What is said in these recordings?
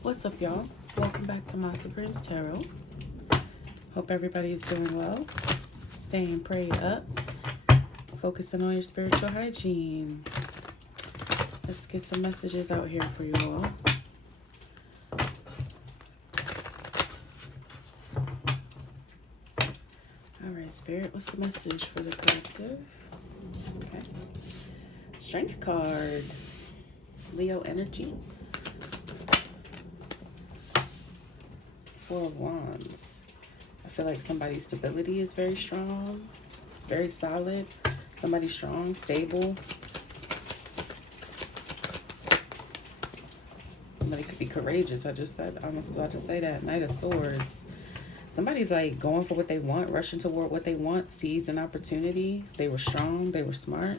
What's up, y'all? Welcome back to my Supremes Tarot. Hope everybody's doing well. Staying prayed up. Focusing on your spiritual hygiene. Let's get some messages out here for you all. Alright, Spirit, what's the message for the collective? Okay. Strength card. Leo energy. Four of Wands. I feel like somebody's stability is very strong, very solid. Somebody strong, stable. Somebody could be courageous. I was about to say that. Knight of Swords. Somebody's like going for what they want, rushing toward what they want, seized an opportunity. They were strong, they were smart.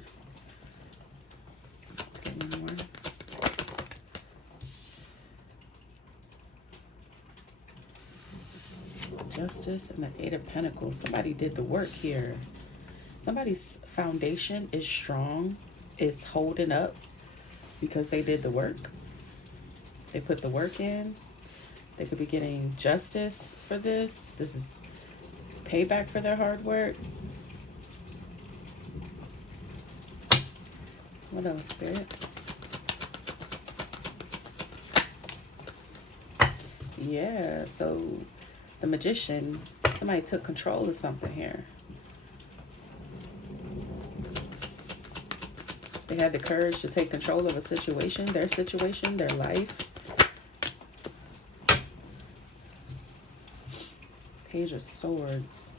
Let's get one more. Justice and the Eight of Pentacles. Somebody did the work here. Somebody's foundation is strong. It's holding up because they did the work. They put the work in. They could be getting justice for this. This is payback for their hard work. What else, Spirit? Yeah, so the Magician, somebody took control of something here. They had the courage to take control of a situation, their life. Page of Swords.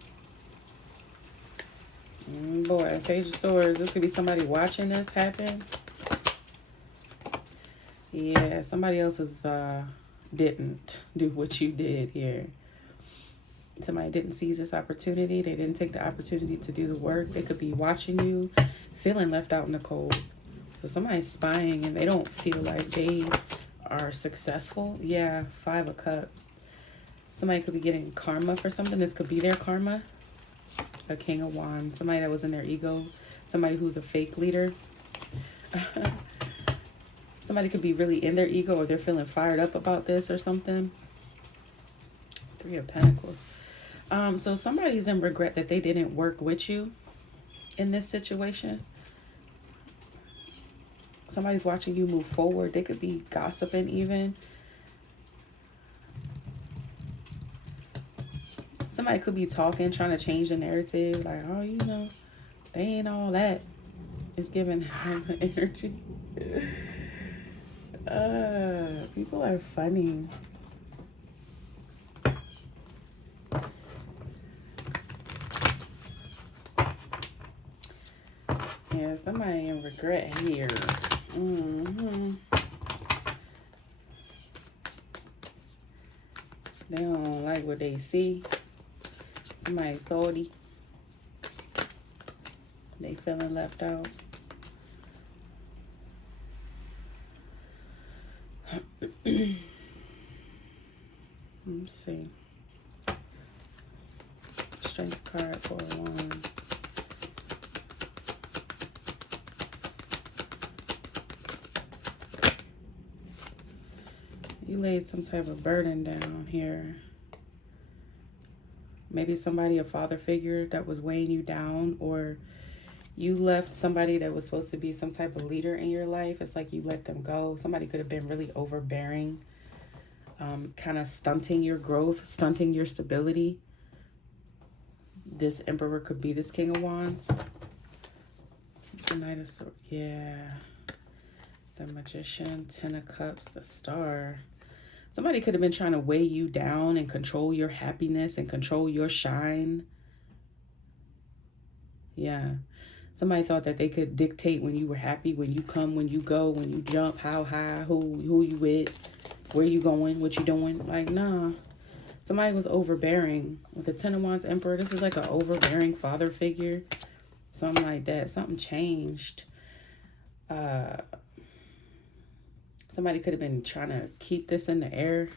Boy, Page of Swords. This could be somebody watching this happen. Yeah, somebody else didn't do what you did here. Somebody didn't seize this opportunity. They didn't take the opportunity to do the work. They could be watching you, feeling left out in the cold. So somebody's spying and they don't feel like they are successful. Yeah, Five of Cups. Somebody could be getting karma for something. This could be their karma. A King of Wands. Somebody that was in their ego. Somebody who's a fake leader. Somebody could be really in their ego or they're feeling fired up about this or something. Three of Pentacles. So somebody's in regret that they didn't work with you in this situation. Somebody's watching you move forward. They could be gossiping even. Somebody could be talking, trying to change the narrative. Like, oh, you know, they ain't all that. It's giving that type of energy. People are funny. Yeah, somebody in regret here. They don't like what they see. Somebody salty. They feeling left out. Let's see. Strength card, Four of Wands. You laid some type of burden down here. Maybe somebody, a father figure that was weighing you down, or you left somebody that was supposed to be some type of leader in your life. It's like you let them go. Somebody could have been really overbearing, kind of stunting your growth, stunting your stability. This Emperor could be this King of Wands. The Knight of Swords. Yeah. The Magician, Ten of Cups, the Star. Somebody could have been trying to weigh you down and control your happiness and control your shine. Yeah. Somebody thought that they could dictate when you were happy, when you come, when you go, when you jump, how high, who you with, where you going, what you doing. Like, nah. Somebody was overbearing. With the Ten of Wands Emperor, this is like an overbearing father figure. Something like that. Something changed. Somebody could have been trying to keep this in the air,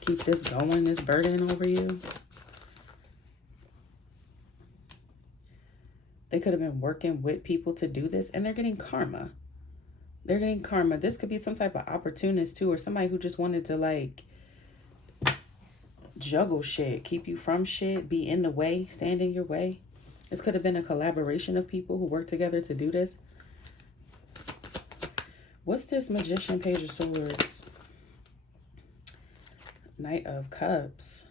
keep this going, this burden over you. They could have been working with people to do this, and they're getting karma. They're getting karma. This could be some type of opportunist too, or somebody who just wanted to like juggle shit, keep you from shit, be in the way, stand in your way. This could have been a collaboration of people who work together to do this. What's this Magician, Page of Swords? Knight of Cups.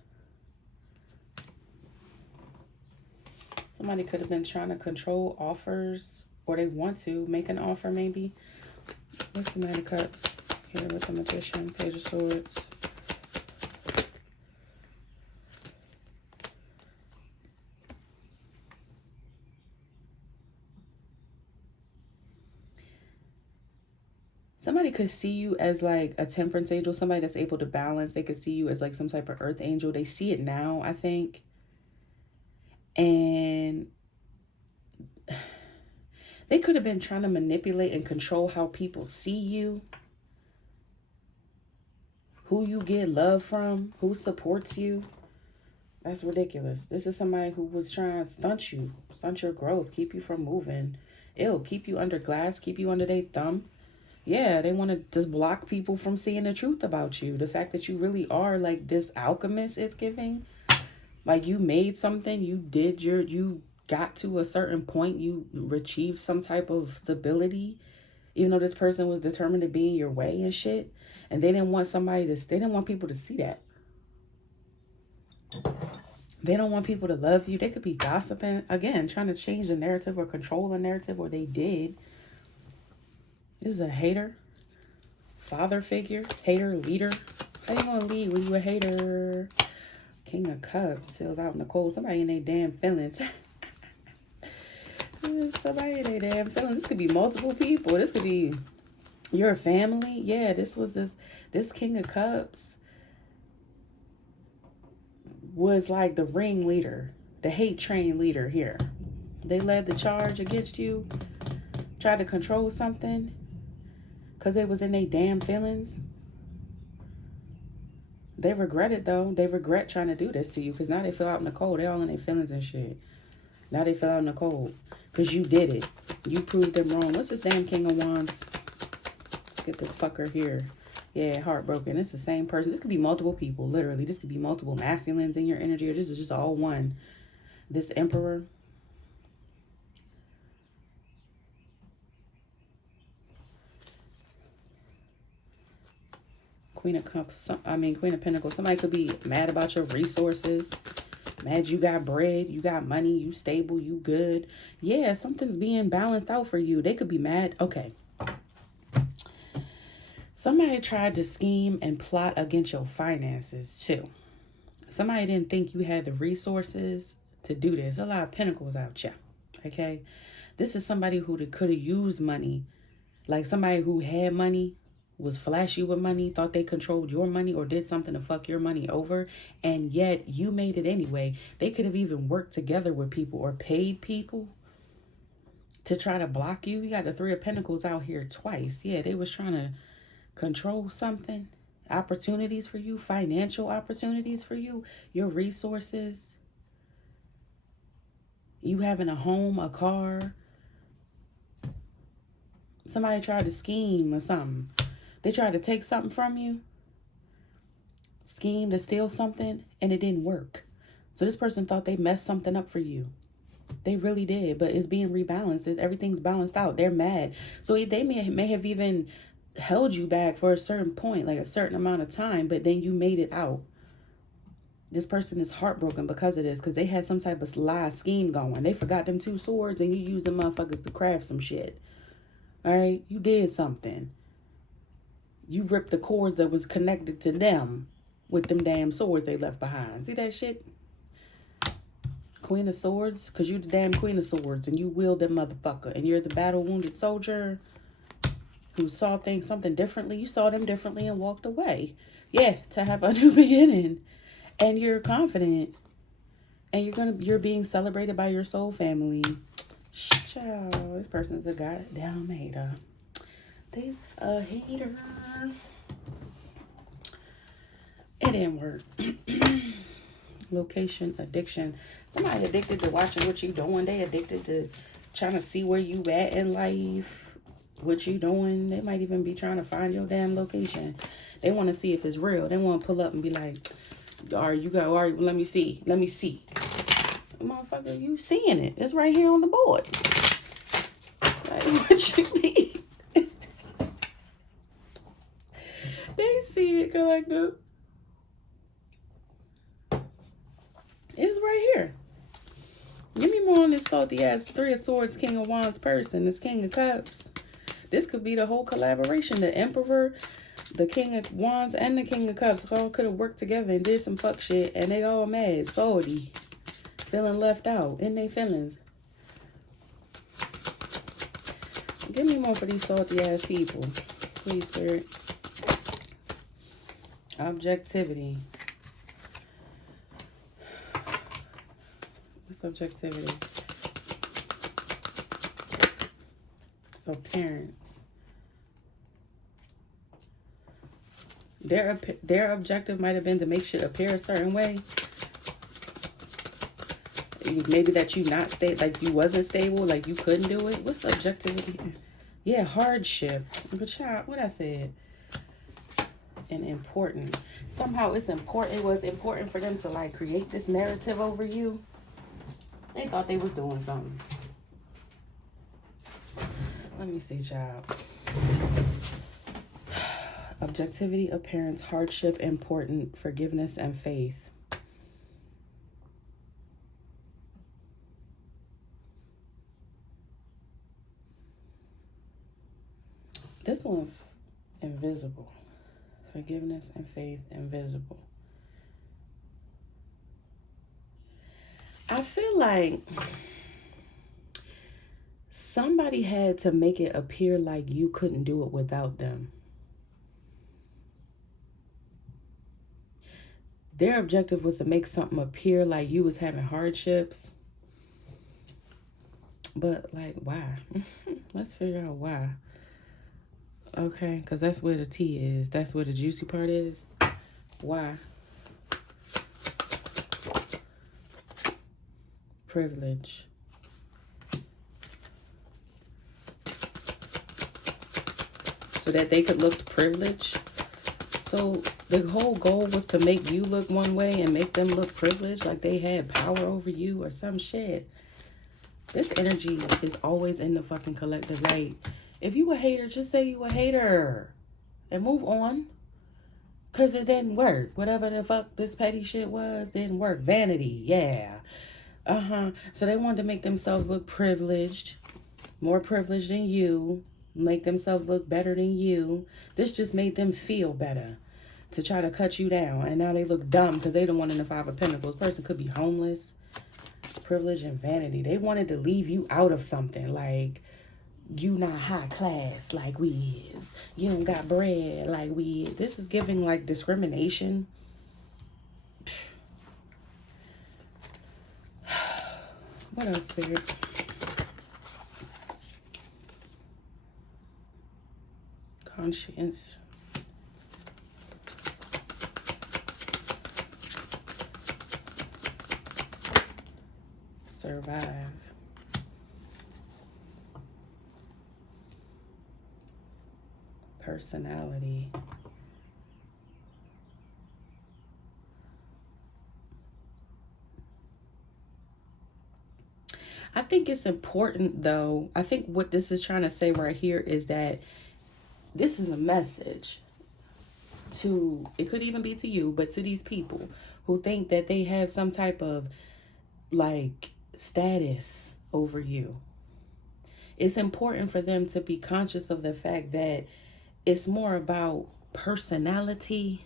Somebody could have been trying to control offers, or they want to make an offer maybe. What's the Knight of Cups? Here with the Magician, Page of Swords. Somebody could see you as like a temperance angel, somebody that's able to balance. They could see you as like some type of earth angel. They see it now, I think. And they could have been trying to manipulate and control how people see you, who you get love from, who supports you. That's ridiculous. This is somebody who was trying to stunt you, stunt your growth, keep you from moving. Ew, keep you under glass, keep you under their thumb. Yeah, they want to just block people from seeing the truth about you. The fact that you really are like this alchemist is giving. Like you made something, you got to a certain point, you achieved some type of stability, even though this person was determined to be in your way and shit. And they didn't want they didn't want people to see that. They don't want people to love you. They could be gossiping. Again, trying to change the narrative or control the narrative, or they did. This is a hater. Father figure. Hater, leader. How you gonna lead when you a hater? King of Cups feels out in the cold. Somebody in their damn feelings. Somebody in their damn feelings. This could be multiple people. This could be your family. Yeah, this King of Cups was like the ringleader, the hate train leader here. They led the charge against you, tried to control something because they was in their damn feelings. They regret it though. They regret trying to do this to you because now they feel out in the cold. They all in their feelings and shit. Now they feel out in the cold because you did it. You proved them wrong. What's this damn King of Wands? Let's get this fucker here. Yeah, heartbroken. It's the same person. This could be multiple people, literally. This could be multiple masculines in your energy, or this is just all one. This Emperor. Queen of Cups. Queen of Pentacles. Somebody could be mad about your resources. Mad you got bread, you got money, you stable, you good. Yeah, something's being balanced out for you. They could be mad. Okay. Somebody tried to scheme and plot against your finances too. Somebody didn't think you had the resources to do this. A lot of pentacles out here. Okay. This is somebody who could have used money. Like somebody who had money, was flashy with money, thought they controlled your money or did something to fuck your money over, and yet you made it anyway. They could have even worked together with people or paid people to try to block you. You got the Three of Pentacles out here twice. Yeah, they was trying to control something. Opportunities for you, financial opportunities for you, your resources. You having a home, a car. Somebody tried to scheme or something. They tried to take something from you, scheme to steal something, and it didn't work. So this person thought they messed something up for you. They really did, but it's being rebalanced. Everything's balanced out. They're mad. So they may have even held you back for a certain point, like a certain amount of time, but then you made it out. This person is heartbroken because of this, because they had some type of lie scheme going. They forgot them 2 swords, and you used them motherfuckers to craft some shit. All right? You did something. You ripped the cords that was connected to them with them damn swords they left behind. See that shit? Queen of Swords, because you the damn Queen of Swords, and you wield that motherfucker, and you're the battle-wounded soldier who saw things something differently. You saw them differently and walked away. Yeah, to have a new beginning. And you're confident. And you're being celebrated by your soul family. Child, this person's a goddamn hater. They's a hater. It didn't work. Location addiction. Somebody addicted to watching what you doing. They addicted to trying to see where you at in life. What you doing. They might even be trying to find your damn location. They want to see if it's real. They want to pull up and be like, All right, you go. All right, let me see. Let me see. Motherfucker, you seeing it. It's right here on the board. Like, what you mean? They see it, collective. It's right here. Give me more on this salty ass Three of Swords, King of Wands person. This King of Cups. This could be the whole collaboration. The Emperor, the King of Wands, and the King of Cups all could have worked together and did some fuck shit. And they all mad, salty, feeling left out in their feelings. Give me more for these salty ass people. Please, Spirit. Objectivity. What's objectivity? Appearance. Their objective might have been to make shit appear a certain way. Maybe that you not stay, like you wasn't stable, like you couldn't do it. What's the objectivity? Yeah, hardship. But child, what I said. And important. Somehow it's important. It was important for them to like create this narrative over you. They thought they was doing something. Let me see, child. Objectivity, appearance, hardship, important, forgiveness, and faith. This one, invisible. Forgiveness and faith, invisible. I feel like somebody had to make it appear like you couldn't do it without them. Their objective was to make something appear like you was having hardships. But like, why? Let's figure out why. Okay, because that's where the tea is. That's where the juicy part is. Why? Privilege. So that they could look privileged. So the whole goal was to make you look one way and make them look privileged, like they had power over you or some shit. This energy is always in the fucking collective. Like, if you a hater, just say you a hater and move on. Because it didn't work. Whatever the fuck this petty shit was, didn't work. Vanity, yeah. So they wanted to make themselves look privileged. More privileged than you. Make themselves look better than you. This just made them feel better. To try to cut you down. And now they look dumb because they don't want in the Five of Pentacles. Person could be homeless. Privilege and vanity. They wanted to leave you out of something. Like, you not high class like we is. You don't got bread like we is. This is giving like discrimination. What else, Spirit? Conscience. Survive. Personality. I think it's important though. I think what this is trying to say right here is that this is a message to, it could even be to you, but to these people who think that they have some type of like status over you. It's important for them to be conscious of the fact that it's more about personality.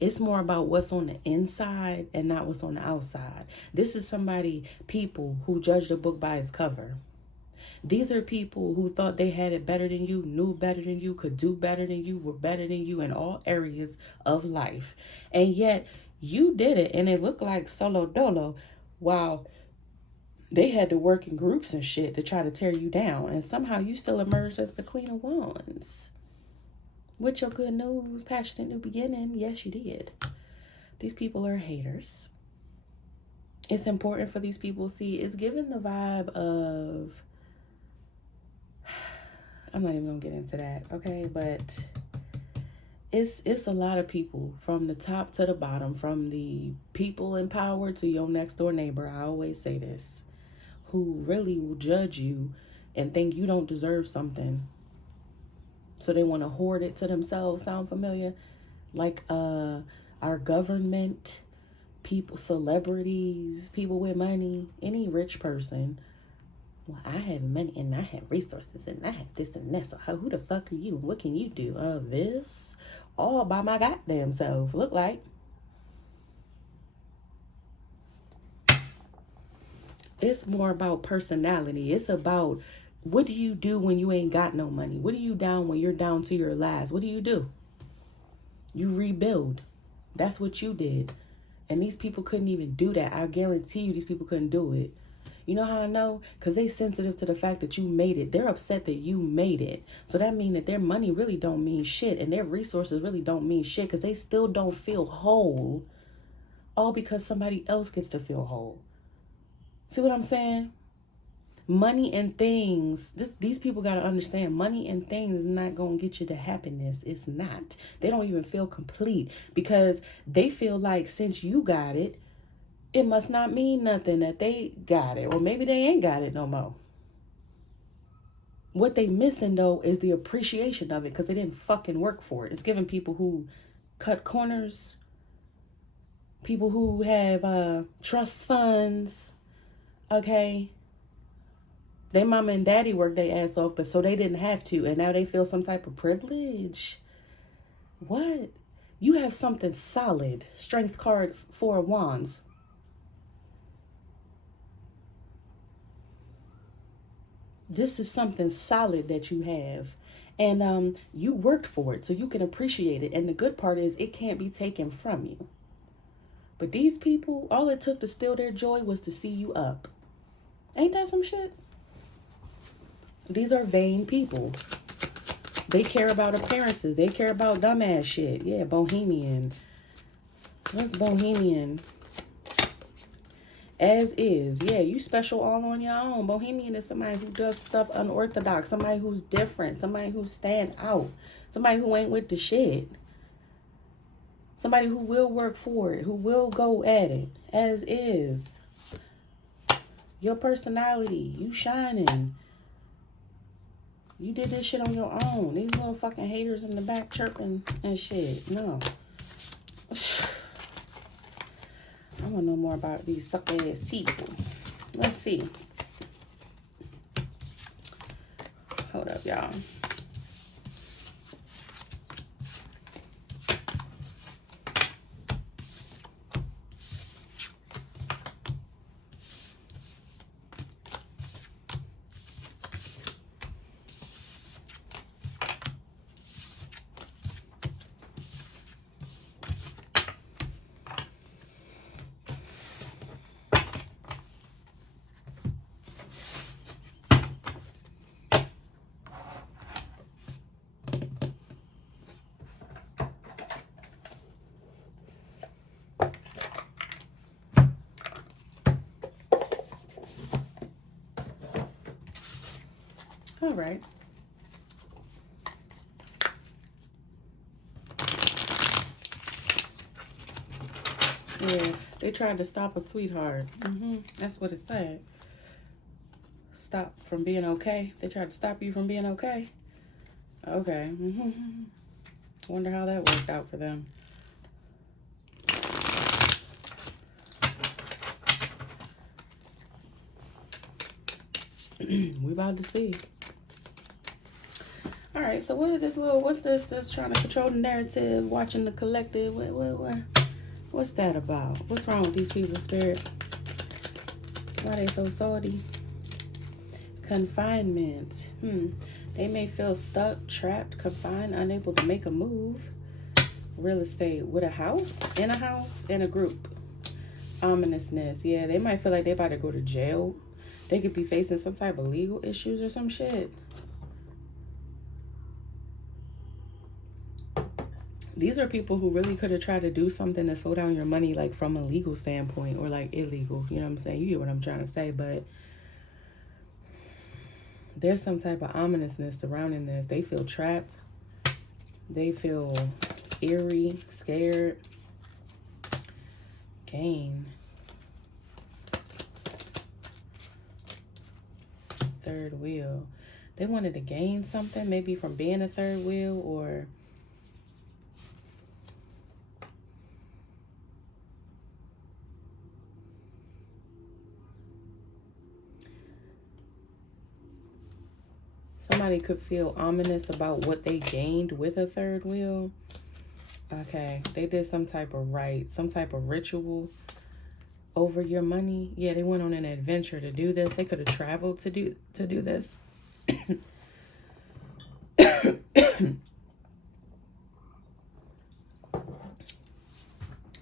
It's more about what's on the inside and not what's on the outside. This is people who judge the book by its cover. These are people who thought they had it better than you, knew better than you, could do better than you, were better than you in all areas of life. And yet you did it and it looked like solo dolo while they had to work in groups and shit to try to tear you down. And somehow you still emerged as the Queen of Wands. With your good news, passionate new beginning. Yes, you did. These people are haters. It's important for these people. See, it's giving the vibe of... I'm not even going to get into that, okay? But it's a lot of people from the top to the bottom, from the people in power to your next door neighbor. I always say this, who really will judge you and think you don't deserve something. So they want to hoard it to themselves. Sound familiar? Like our government, people, celebrities, people with money, any rich person. Well, I have money and I have resources and I have this and that. So who the fuck are you? What can you do? This all by my goddamn self. Look like. It's more about personality. It's about, what do you do when you ain't got no money? What do you down when you're down to your last? What do? You rebuild. That's what you did. And these people couldn't even do that. I guarantee you these people couldn't do it. You know how I know? Because they sensitive to the fact that you made it. They're upset that you made it. So that means that their money really don't mean shit. And their resources really don't mean shit. Because they still don't feel whole. All because somebody else gets to feel whole. See what I'm saying? Money and things. These people got to understand. Money and things is not going to get you to happiness. It's not. They don't even feel complete. Because they feel like since you got it, it must not mean nothing that they got it. Or maybe they ain't got it no more. What they missing, though, is the appreciation of it. Because they didn't fucking work for it. It's giving people who cut corners. People who have trust funds. Okay. Their mama and daddy worked their ass off. But so they didn't have to. And now they feel some type of privilege. What? You have something solid. Strength card, 4 of Wands. This is something solid that you have. And you worked for it, so you can appreciate it. And the good part is it can't be taken from you. But these people, all it took to steal their joy was to see you up. Ain't that some shit? These are vain people. They care about appearances. They care about dumbass shit. Yeah, bohemian. What's bohemian? As is. Yeah, you special all on your own. Bohemian is somebody who does stuff unorthodox. Somebody who's different. Somebody who stand out. Somebody who ain't with the shit. Somebody who will work for it. Who will go at it. As is. Your personality. You shining. You did this shit on your own. These little fucking haters in the back chirping and shit. No. I want to know more about these suck-ass people. Let's see. Hold up, y'all. All right. Yeah, they tried to stop a sweetheart. That's what it said. Stop from being okay. They tried to stop you from being okay. Okay. Wonder how that worked out for them. We about to see. All right, so what is this little, what's this trying to control the narrative, watching the collective, what's that about? What's wrong with these people, Spirit? Why they so salty? Confinement. They may feel stuck, trapped, confined, unable to make a move. Real estate with a house, in a group. Ominousness. Yeah, they might feel like they about to go to jail. They could be facing some type of legal issues or some shit. These are people who really could have tried to do something to slow down your money, like from a legal standpoint or like illegal. You know what I'm saying? You get what I'm trying to say, but there's some type of ominousness surrounding this. They feel trapped. They feel Eerie, scared. Gain. Third wheel. They wanted to gain something, maybe from being a third wheel, or somebody could feel ominous about what they gained with a third wheel. Okay, they did some type of rite, some type of ritual over your money. Yeah, they went on an adventure to do this. They could have traveled to do this.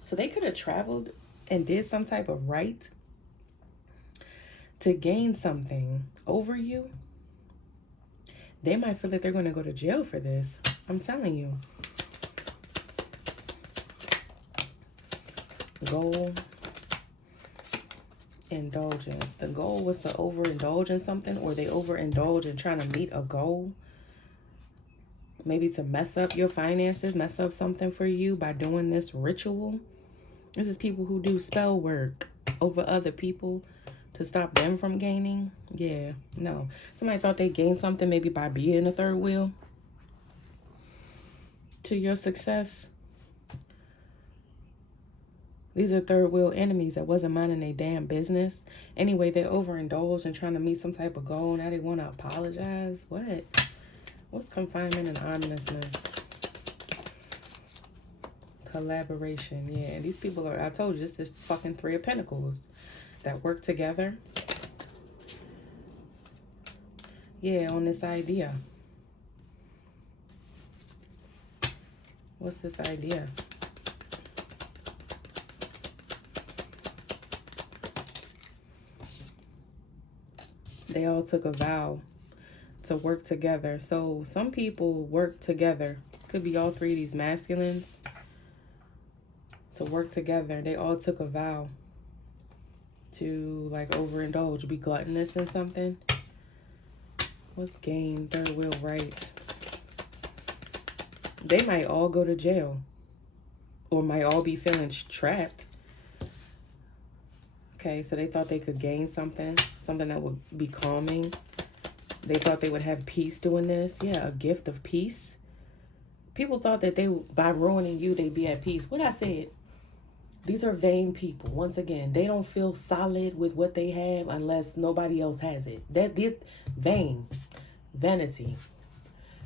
So they could have traveled and did some type of rite to gain something over you. They might feel that they're going to go to jail for this. I'm telling you. Goal. Indulgence. The goal was to overindulge in something, or they overindulge in trying to meet a goal. Maybe to mess up your finances, mess up something for you by doing this ritual. This is people who do spell work over other people to stop them from gaining. Yeah, no. Somebody thought they gained something maybe by being a third wheel to your success. These are third wheel enemies that wasn't minding their damn business. Anyway, they overindulged in trying to meet some type of goal. Now they want to apologize. What? What's confinement and ominousness? Collaboration. Yeah, these people are, I told you, this is fucking Three of Pentacles that work together. Yeah, on this idea. What's this idea? They all took a vow to work together. So some people work together. Could be all three of these masculines. To work together. They all took a vow to like overindulge, be gluttonous in something. What's gain? Third wheel right. They might all go to jail. Or might all be feeling trapped. Okay, so they thought they could gain something. Something that would be calming. They thought they would have peace doing this. Yeah, a gift of peace. People thought that they, by ruining you, they'd be at peace. What I said. These are vain people. Once again, they don't feel solid with what they have unless nobody else has it. This vain. Vanity.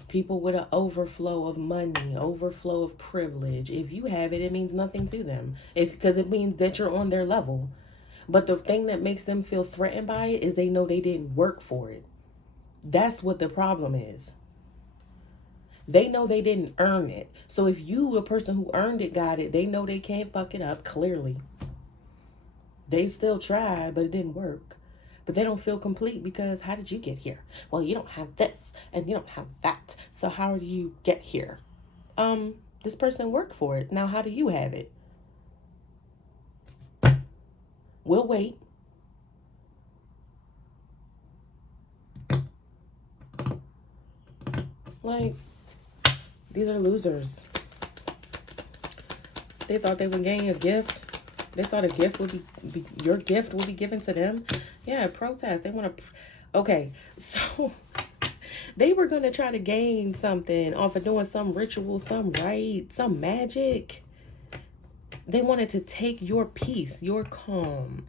People with an overflow of money, overflow of privilege. If you have it, it means nothing to them. Because it means that you're on their level. But the thing that makes them feel threatened by it is they know they didn't work for it. That's what the problem is. They know they didn't earn it. So if you, a person who earned it, got it, they know they can't fuck it up, clearly. They still tried, but it didn't work. But they don't feel complete because how did you get here? Well, you don't have this and you don't have that. So how do you get here? This person worked for it. Now how do you have it? We'll wait. Like, these are losers. They thought they would gain a gift. They thought a gift would be your gift would be given to them. Yeah, protest. They want to. Okay, so they were going to try to gain something off of doing some ritual, some rite, some magic. They wanted to take your peace, your calm,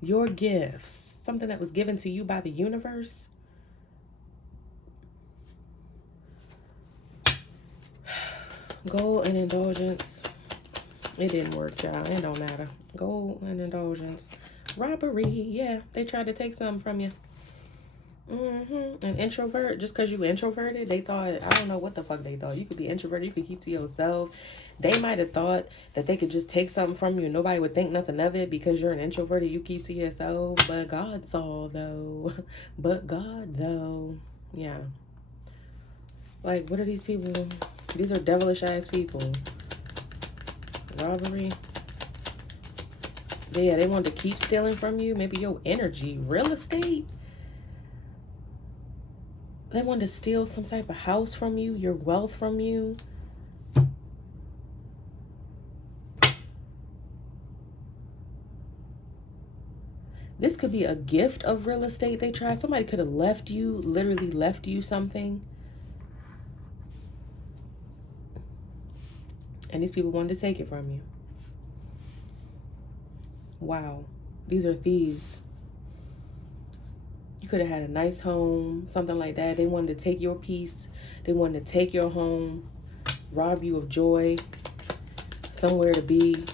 your gifts, something that was given to you by the universe. Goal and indulgence. It didn't work, y'all. It don't matter. Goal and indulgence. Robbery. Yeah, they tried to take something from you. An introvert. Just because you introverted, they thought, I don't know what the fuck they thought. You could be introverted. You could keep to yourself. They might have thought that they could just take something from you and nobody would think nothing of it because you're an introvert and you keep to yourself. But God saw, though. But God, though. Yeah. Like, what are these people? These are devilish ass people. Robbery. Yeah, they want to keep stealing from you. Maybe your energy. Real estate. They want to steal some type of house from you. Your wealth from you. This could be a gift of real estate they tried. Somebody could have literally left you something. And these people wanted to take it from you. Wow. These are thieves. You could have had a nice home, something like that. They wanted to take your peace. They wanted to take your home, rob you of joy, somewhere to be.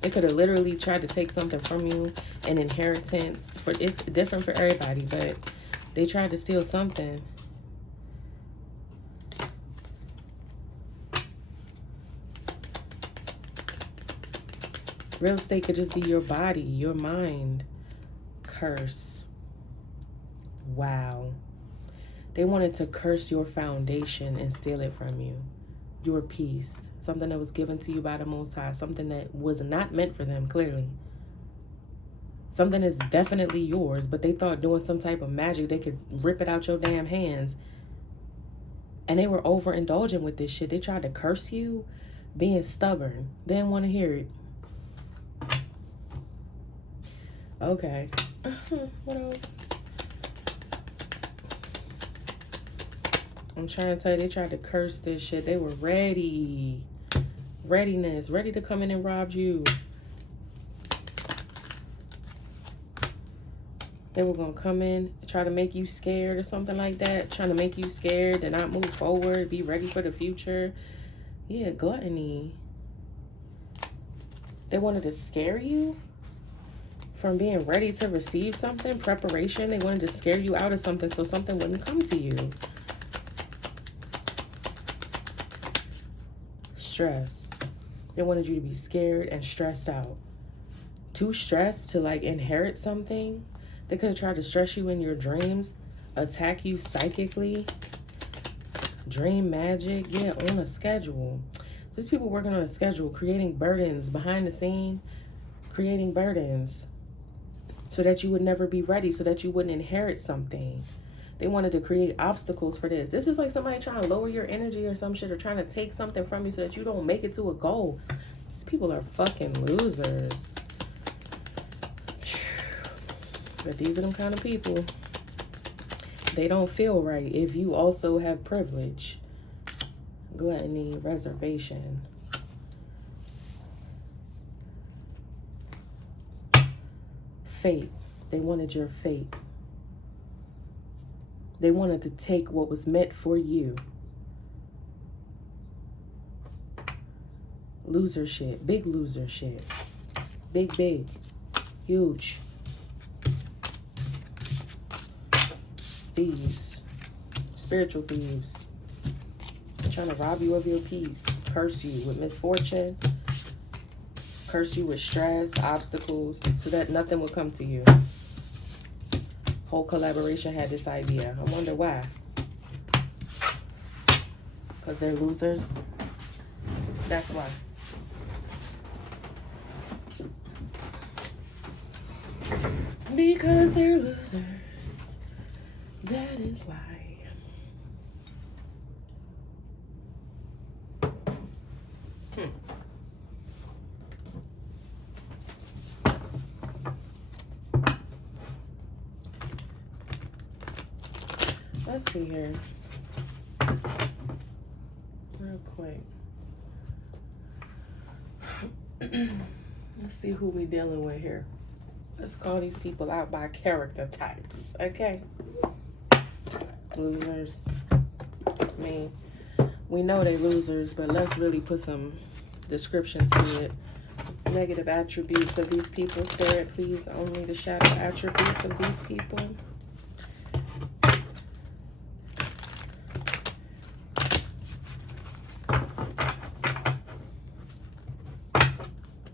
They could have literally tried to take something from you, an inheritance. It's different for everybody, but they tried to steal something. Real estate could just be your body, your mind. Curse. Wow. They wanted to curse your foundation and steal it from you. Your peace. Something that was given to you by the Most High. Something that was not meant for them, clearly. Something that's definitely yours, but they thought doing some type of magic, they could rip it out your damn hands. And they were overindulging with this shit. They tried to curse you, being stubborn. They didn't want to hear it. Okay. What else? I'm trying to tell you, they tried to curse this shit. They were ready. Readiness. Ready to come in and rob you. They were going to come in, try to make you scared or something like that. Trying to make you scared and not move forward. Be ready for the future. Yeah, gluttony. They wanted to scare you from being ready to receive something. Preparation. They wanted to scare you out of something so something wouldn't come to you. Stress. They wanted you to be scared and stressed out. Too stressed to like inherit something. They could have tried to stress you in your dreams, attack you psychically, dream magic, yeah, on a schedule. These people working on a schedule, creating burdens behind the scene, creating burdens so that you would never be ready, so that you wouldn't inherit something. They wanted to create obstacles for this. This is like somebody trying to lower your energy or some shit, or trying to take something from you so that you don't make it to a goal. These people are fucking losers. But these are them kind of people. They don't feel right if you also have privilege. Gluttony, reservation. Fate. They wanted your fate. They wanted to take what was meant for you. Loser shit. Big loser shit. Big. Huge. Thieves. Spiritual thieves. They're trying to rob you of your peace. Curse you with misfortune. Curse you with stress, obstacles, so that nothing will come to you. Whole collaboration had this idea. I wonder why. Because they're losers. That's why. Because they're losers. That is why. Let's see here. Real quick. Let's see who we dealing with here. Let's call these people out by character types. Okay. Losers. I mean, we know they losers, but let's really put some descriptions to it. Negative attributes of these people. Spirit, please, only the shadow attributes of these people.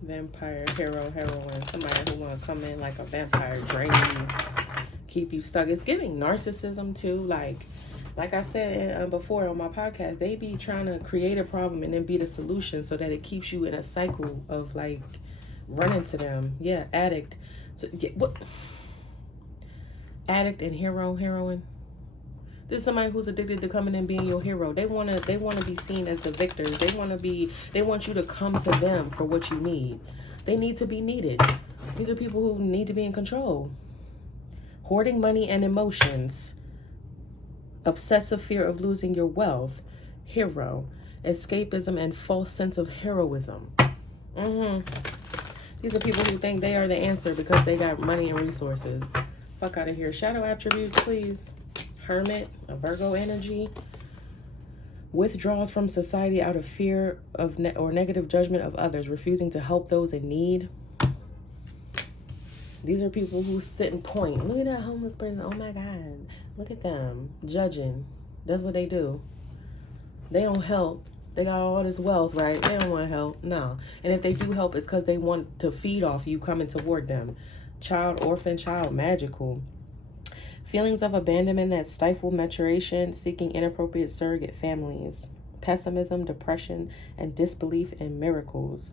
Vampire, hero, heroine. Somebody who want to come in like a vampire, drain you, keep you stuck. It's giving narcissism too. Like I said before on my podcast, they be trying to create a problem and then be the solution so that it keeps you in a cycle of like running to them. Yeah, addict. So what? Addict and hero, heroine. This is somebody who's addicted to coming and being your hero. They wanna be seen as the victors. They want you to come to them for what you need. They need to be needed. These are people who need to be in control. Hoarding money and emotions. Obsessive fear of losing your wealth. Hero. Escapism and false sense of heroism. These are people who think they are the answer because they got money and resources. Fuck out of here. Shadow attributes, please. Hermit, a Virgo energy. Withdraws from society out of fear of or negative judgment of others, refusing to help those in need. These are people who sit and point. Look at that homeless person. Oh my God. Look at them. Judging. That's what they do. They don't help. They got all this wealth, right? They don't want to help. No. And if they do help, it's because they want to feed off you coming toward them. Child, orphan, child, magical. Feelings of abandonment that stifle maturation, seeking inappropriate surrogate families. Pessimism, depression, and disbelief in miracles.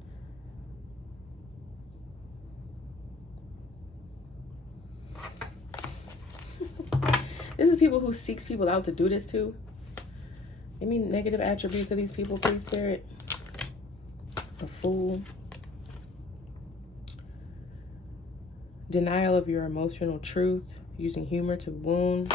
This is people who seeks people out to do this to. Give me negative attributes of these people, please, Spirit. A fool. Denial of your emotional truth. Using humor to wound.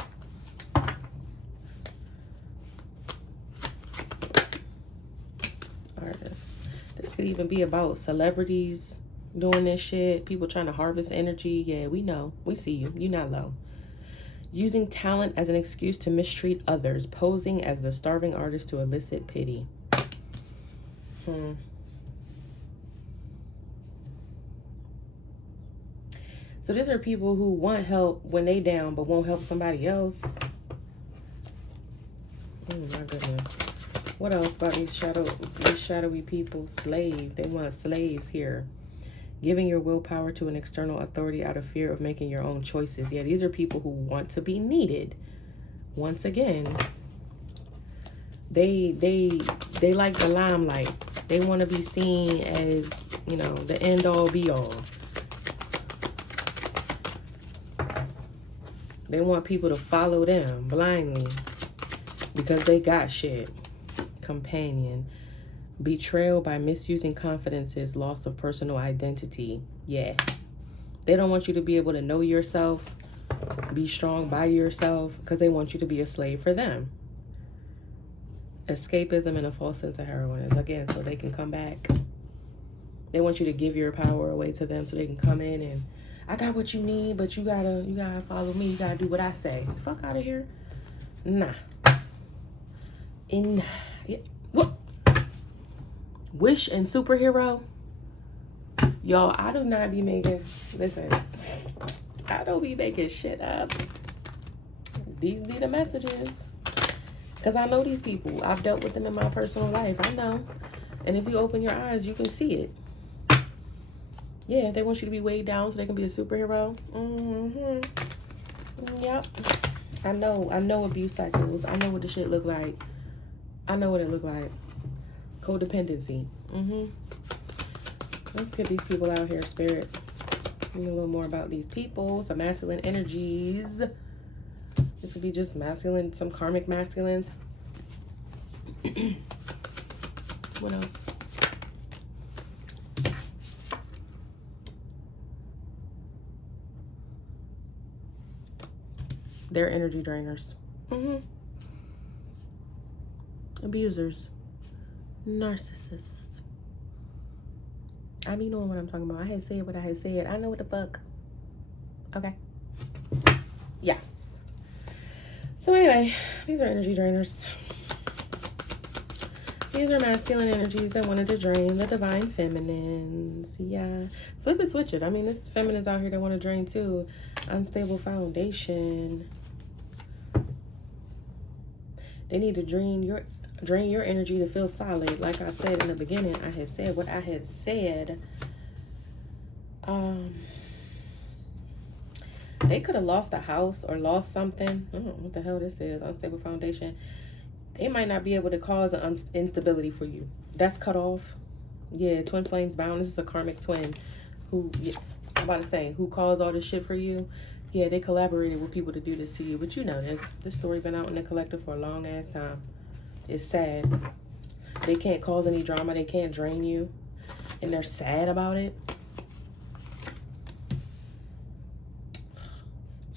Artists. This could even be about celebrities doing this shit. People trying to harvest energy. Yeah, we know. We see you. You're not low. Using talent as an excuse to mistreat others. Posing as the starving artist to elicit pity. So these are people who want help when they down, but won't help somebody else. Oh my goodness. What else about these shadowy people? Slave. They want slaves here. Giving your willpower to an external authority out of fear of making your own choices. Yeah, these are people who want to be needed. Once again, they like the limelight. They want to be seen as, you know, the end all be all. They want people to follow them blindly because they got shit. Companion. Betrayal by misusing confidences, loss of personal identity. Yeah. They don't want you to be able to know yourself, be strong by yourself, because they want you to be a slave for them. Escapism and a false sense of heroism. Again, so they can come back. They want you to give your power away to them so they can come in and, I got what you need, but you gotta follow me. You gotta do what I say. Fuck out of here. Nah. What? Wish and superhero. Y'all, I do not be making, listen, I don't be making shit up. These be the messages. Because I know these people. I've dealt with them in my personal life. I know. And if you open your eyes, you can see it. Yeah, they want you to be weighed down so they can be a superhero. Yep. I know abuse cycles. I know what the shit look like. I know what it look like. Codependency. Let's get these people out here, Spirit. Give me a little more about these people. Some masculine energies. This could be just masculine, some karmic masculines. What else? They're energy drainers. Abusers. Narcissists. I be knowing what I'm talking about. I had said what I had said. I know what the fuck. Okay. Yeah. So anyway, these are energy drainers. These are masculine energies that wanted to drain the divine feminines. Yeah. Flip it, switch it. I mean, there's feminines out here that want to drain too. Unstable foundation. They need to drain your energy to feel solid. Like I said in the beginning, I had said what I had said. They could have lost a house or lost something. I don't know what the hell this is. Unstable foundation. They might not be able to cause an instability for you. That's cut off. Yeah, twin flames bound. This is a karmic twin who, yeah, I'm about to say, who caused all this shit for you. Yeah, they collaborated with people to do this to you. But you know this story been out in the collective for a long ass time. It's sad. They can't cause any drama. They can't drain you. And they're sad about it.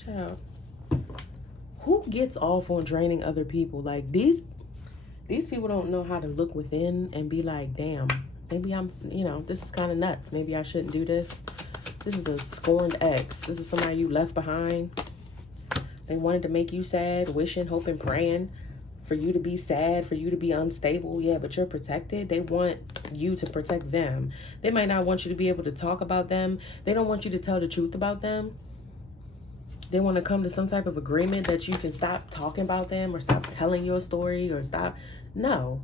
Child. Who gets off on draining other people? Like, these people don't know how to look within and be like, damn, maybe I'm, this is kind of nuts. Maybe I shouldn't do this. This is a scorned ex. This is somebody you left behind. They wanted to make you sad, wishing, hoping, praying for you to be sad, for you to be unstable. Yeah, but you're protected. They want you to protect them. They might not want you to be able to talk about them. They don't want you to tell the truth about them. They want to come to some type of agreement that you can stop talking about them or stop telling your story or stop. No.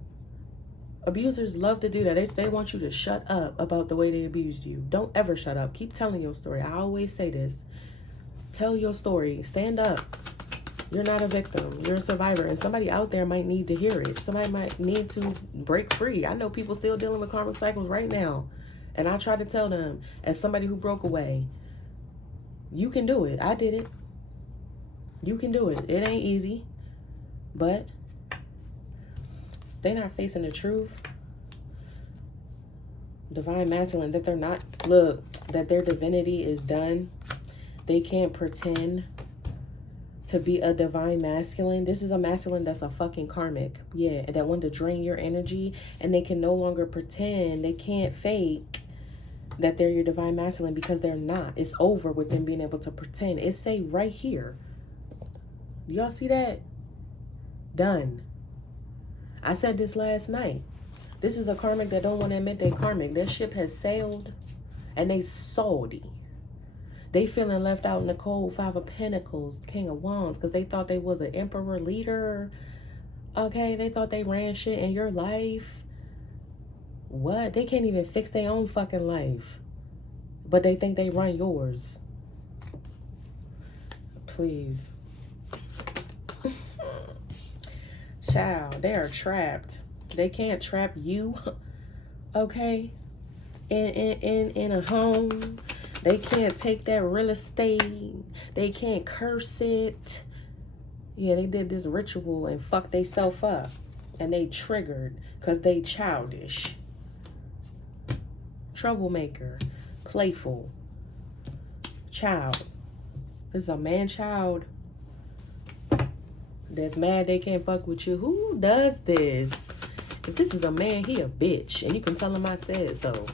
Abusers love to do that. They want you to shut up about the way they abused you. Don't ever shut up. Keep telling your story. I always say this. Tell your story. Stand up. You're not a victim. You're a survivor. And somebody out there might need to hear it. Somebody might need to break free. I know people still dealing with karmic cycles right now. And I try to tell them, as somebody who broke away, you can do it. I did it. You can do it. It ain't easy. But they're not facing the truth. Divine masculine, that they're not, look, that their divinity is done. They can't pretend to be a divine masculine. This is a masculine that's a fucking karmic. Yeah, that want to drain your energy, and they can no longer pretend. They can't fake that they're your divine masculine because they're not. It's over with them being able to pretend. It say right here. Y'all see that? Done. I said this last night. This is a karmic that don't want to admit they karmic. Their ship has sailed and they salty. They feeling left out in the cold. 5 of Pentacles, King of Wands, because they thought they was an emperor leader. Okay, they thought they ran shit in your life. What? They can't even fix their own fucking life. But they think they run yours. Please. Child, they are trapped. They can't trap you. Okay? In a home. They can't take that real estate. They can't curse it. Yeah, they did this ritual and fucked themselves up. And they triggered because they childish. Troublemaker. Playful. Child. This is a man-child that's mad they can't fuck with you. Who does this? If this is a man, he a bitch. And you can tell him I said so.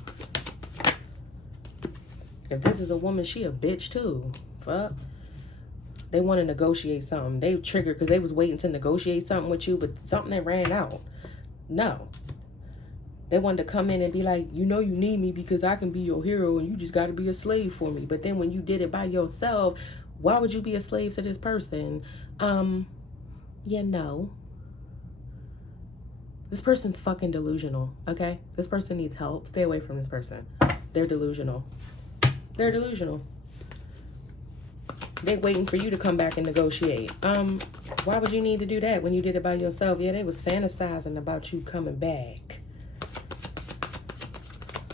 If this is a woman, she a bitch too. Fuck. They want to negotiate something. They triggered because they was waiting to negotiate something with you, but something that ran out. No. They wanted to come in and be like, you know you need me because I can be your hero and you just got to be a slave for me. But then when you did it by yourself, why would you be a slave to this person? Yeah, no. This person's fucking delusional, okay? This person needs help. Stay away from this person. They're delusional. They're delusional. They're waiting for you to come back and negotiate. Why would you need to do that when you did it by yourself? Yeah, they was fantasizing about you coming back.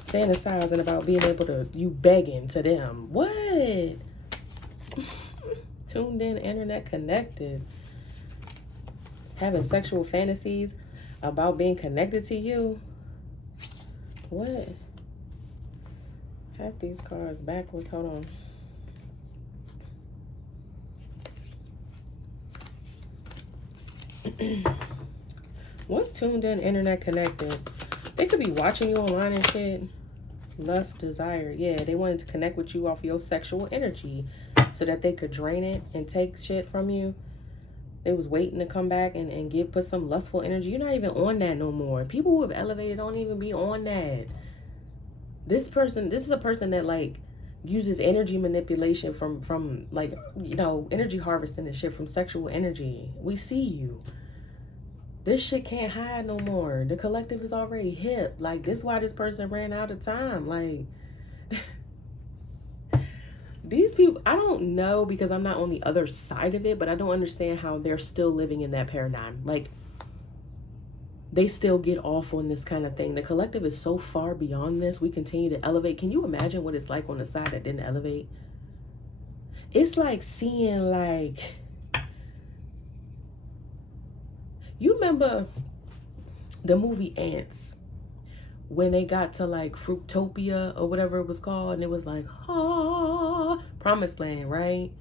Fantasizing about being able to, you begging to them. What? Tuned in, internet connected. Having sexual fantasies about being connected to you. What? Half these cards backwards. Hold on. What's tuned in, internet connected? They could be watching you online and shit. Lust, desire. Yeah, they wanted to connect with you off your sexual energy so that they could drain it and take shit from you. They was waiting to come back and put some lustful energy. You're not even on that no more. People who have elevated don't even be on that. This is a person that like uses energy manipulation from like, energy harvesting and shit from sexual energy. We see you. This shit can't hide no more. The collective is already hip. Like, this is why this person ran out of time. Like, these people, I don't know because I'm not on the other side of it, but I don't understand how they're still living in that paradigm. Like, they still get off on this kind of thing. The collective is so far beyond this. We continue to elevate. Can you imagine what it's like on the side that didn't elevate? It's like seeing, like, you remember the movie Ants when they got to like Fruitopia or whatever it was called, and it was like, Promised Land, right?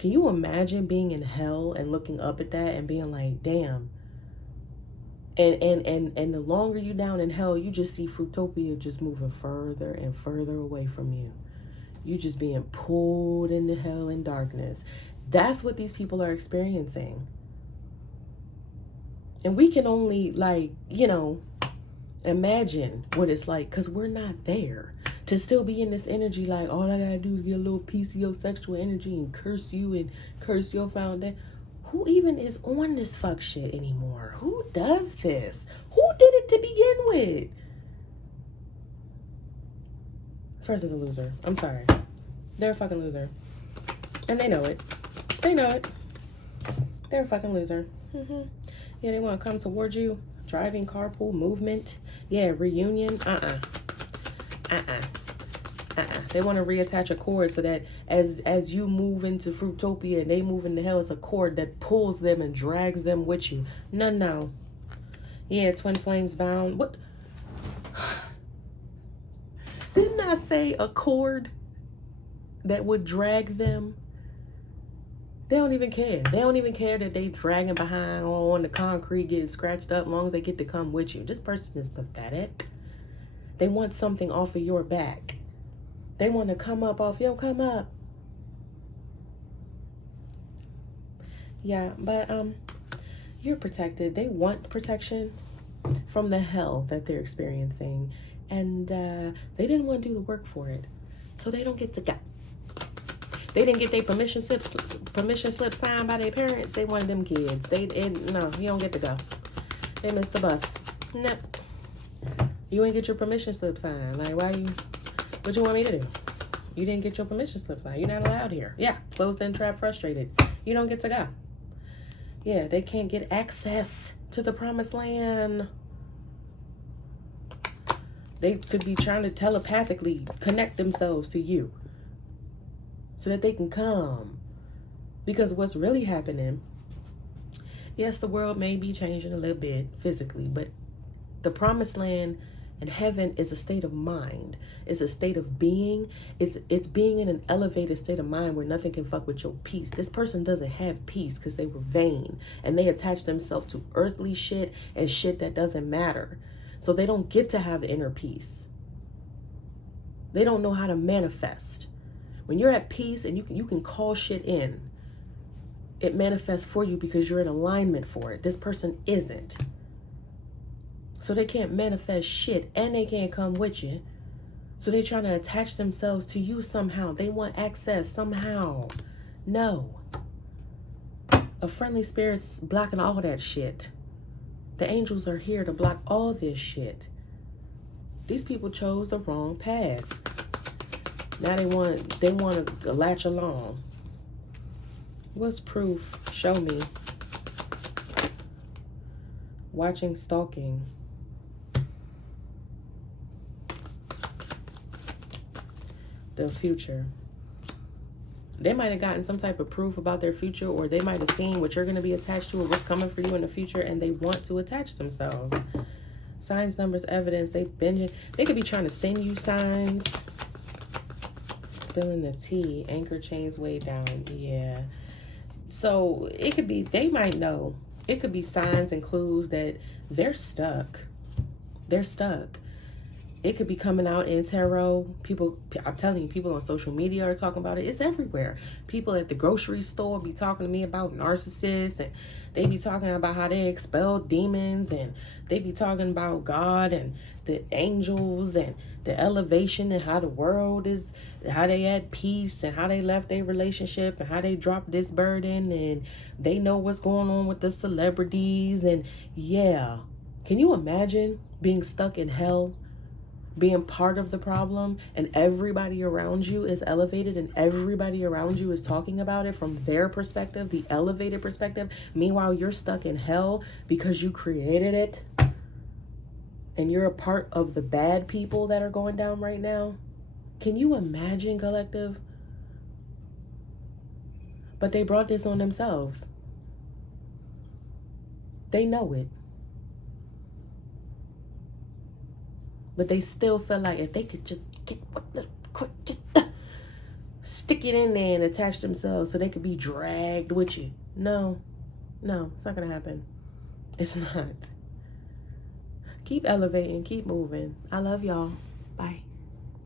Can you imagine being in hell and looking up at that and being like, damn. And the longer you down in hell, you just see Fruitopia just moving further and further away from you. You just being pulled into hell and darkness. That's what these people are experiencing. And we can only, like, you know, imagine what it's like, because we're not there. To still be in this energy, like, all I gotta do is get a little piece of your sexual energy and curse you and curse your foundation. Who even is on this fuck shit anymore? Who does this? Who did it to begin with? This person's a loser. I'm sorry. They're a fucking loser. And they know it. They know it. They're a fucking loser. Yeah, they want to come towards you. Driving, carpool, movement. Yeah, reunion. They want to reattach a cord so that as you move into Fruitopia and they move into hell, it's a cord that pulls them and drags them with you. No. Yeah, twin flames bound. What? Didn't I say a cord that would drag them? They don't even care. They don't even care that they dragging behind on the concrete, getting scratched up, as long as they get to come with you. This person is pathetic. They want something off of your back. They want to come up off your come up. Yeah, but you're protected. They want protection from the hell that they're experiencing. And they didn't want to do the work for it. So they don't get to go. They didn't get their permission slip signed by their parents. They wanted them kids. No, you don't get to go. They missed the bus. No. You ain't get your permission slip signed. Like, what you want me to do? You didn't get your permission slip signed. You're not allowed here. Yeah, closed in, trapped, frustrated. You don't get to go. Yeah, they can't get access to the promised land. They could be trying to telepathically connect themselves to you so that they can come. Because what's really happening, yes, the world may be changing a little bit physically, but the promised land and heaven is a state of mind. It's a state of being. It's being in an elevated state of mind where nothing can fuck with your peace. This person doesn't have peace because they were vain and they attach themselves to earthly shit and shit that doesn't matter. So they don't get to have inner peace. They don't know how to manifest. When you're at peace and you can call shit in, it manifests for you because you're in alignment for it. This person isn't. So they can't manifest shit and they can't come with you. So they're trying to attach themselves to you somehow. They want access somehow. No. A friendly spirit's blocking all that shit. The angels are here to block all this shit. These people chose the wrong path. Now they want to latch along. What's proof? Show me. Watching, stalking. The future. They might have gotten some type of proof about their future, or they might have seen what you're going to be attached to or what's coming for you in the future, and they want to attach themselves. Signs, numbers, evidence. They could be trying to send you signs. Spilling the tea. Anchor chains way down. Yeah. So it could be, they might know. It could be signs and clues that they're stuck. They're stuck. It could be coming out in tarot. People, I'm telling you, people on social media are talking about it. It's everywhere. People at the grocery store be talking to me about narcissists, and they be talking about how they expelled demons, and they be talking about God and the angels and the elevation and how the world is, how they had peace and how they left their relationship and how they dropped this burden, and they know what's going on with the celebrities. And yeah, can you imagine being stuck in hell? Being part of the problem, and everybody around you is elevated and everybody around you is talking about it from their perspective, the elevated perspective. Meanwhile, you're stuck in hell because you created it and you're a part of the bad people that are going down right now. Can you imagine, collective? But they brought this on themselves. They know it. But they still feel like if they could just get stick it in there and attach themselves so they could be dragged with you. No, it's not gonna happen. It's not. Keep elevating, keep moving. I love y'all. Bye.